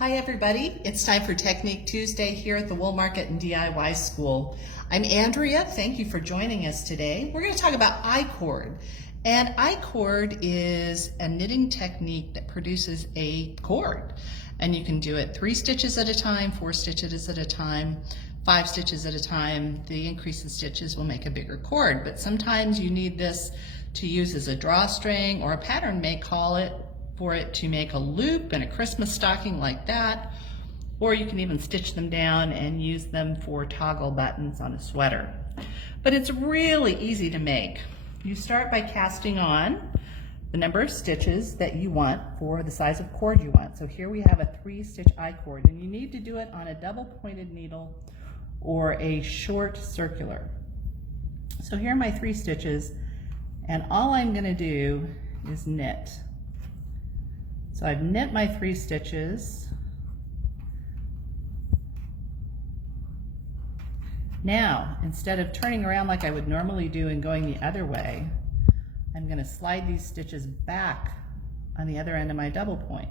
Hi everybody, it's time for Technique Tuesday here at the Wool Market and DIY School. I'm Andrea, thank you for joining us today. We're going to talk about I-cord. And I-cord is a knitting technique that produces a cord. And you can do it 3 stitches at a time, 4 stitches at a time, 5 stitches at a time. The increase in stitches will make a bigger cord, but sometimes you need this to use as a drawstring, or a pattern may call it for it to make a loop in a Christmas stocking like that, or you can even stitch them down and use them for toggle buttons on a sweater. But it's really easy to make. You start by casting on the number of stitches that you want for the size of cord you want. So here we have a 3-stitch I-cord, and you need to do it on a double pointed needle or a short circular. So here are my 3 stitches, and all I'm going to do is knit. So I've knit my 3 stitches. Now, instead of turning around like I would normally do and going the other way, I'm going to slide these stitches back on the other end of my double point.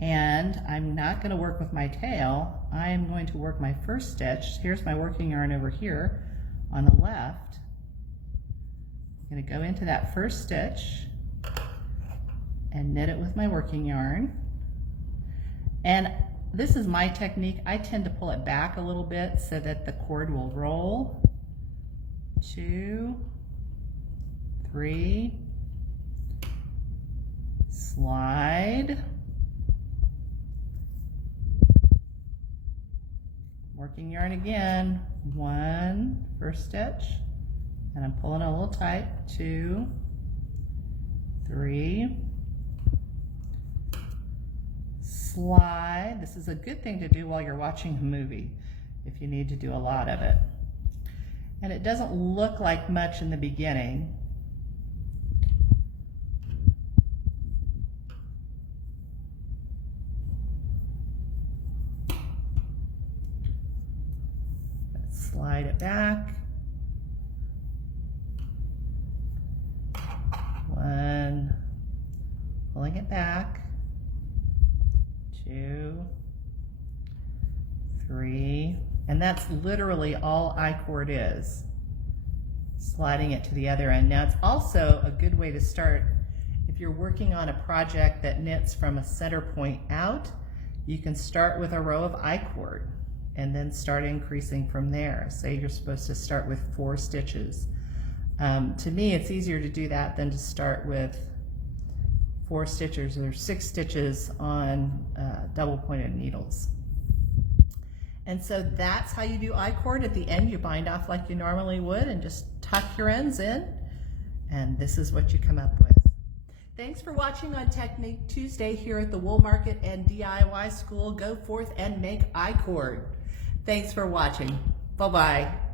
And I'm not going to work with my tail. I am going to work my first stitch. Here's my working yarn over here on the left. I'm going to go into that first stitch and knit it with my working yarn. And this is my technique. I tend to pull it back a little bit so that the cord will roll. 2, 3, slide, working yarn again, 1, first stitch, and I'm pulling it a little tight, 2, 3, slide. This is a good thing to do while you're watching a movie if you need to do a lot of it. And it doesn't look like much in the beginning. Let's slide it back. 1, pulling it back. 2, 3, and that's literally all I-cord is, sliding it to the other end. Now it's also a good way to start if you're working on a project that knits from a center point out. You can start with a row of I-cord and then start increasing from there. Say you're supposed to start with 4 stitches. To me, it's easier to do that than to start with 4 stitches or 6 stitches on double pointed needles. And so that's how you do I-cord. At the end, you bind off like you normally would and just tuck your ends in, and this is what you come up with. Thanks for watching on Technique Tuesday here at the Wool Market and DIY School. Go forth and make I-cord. Thanks for watching. Bye-bye.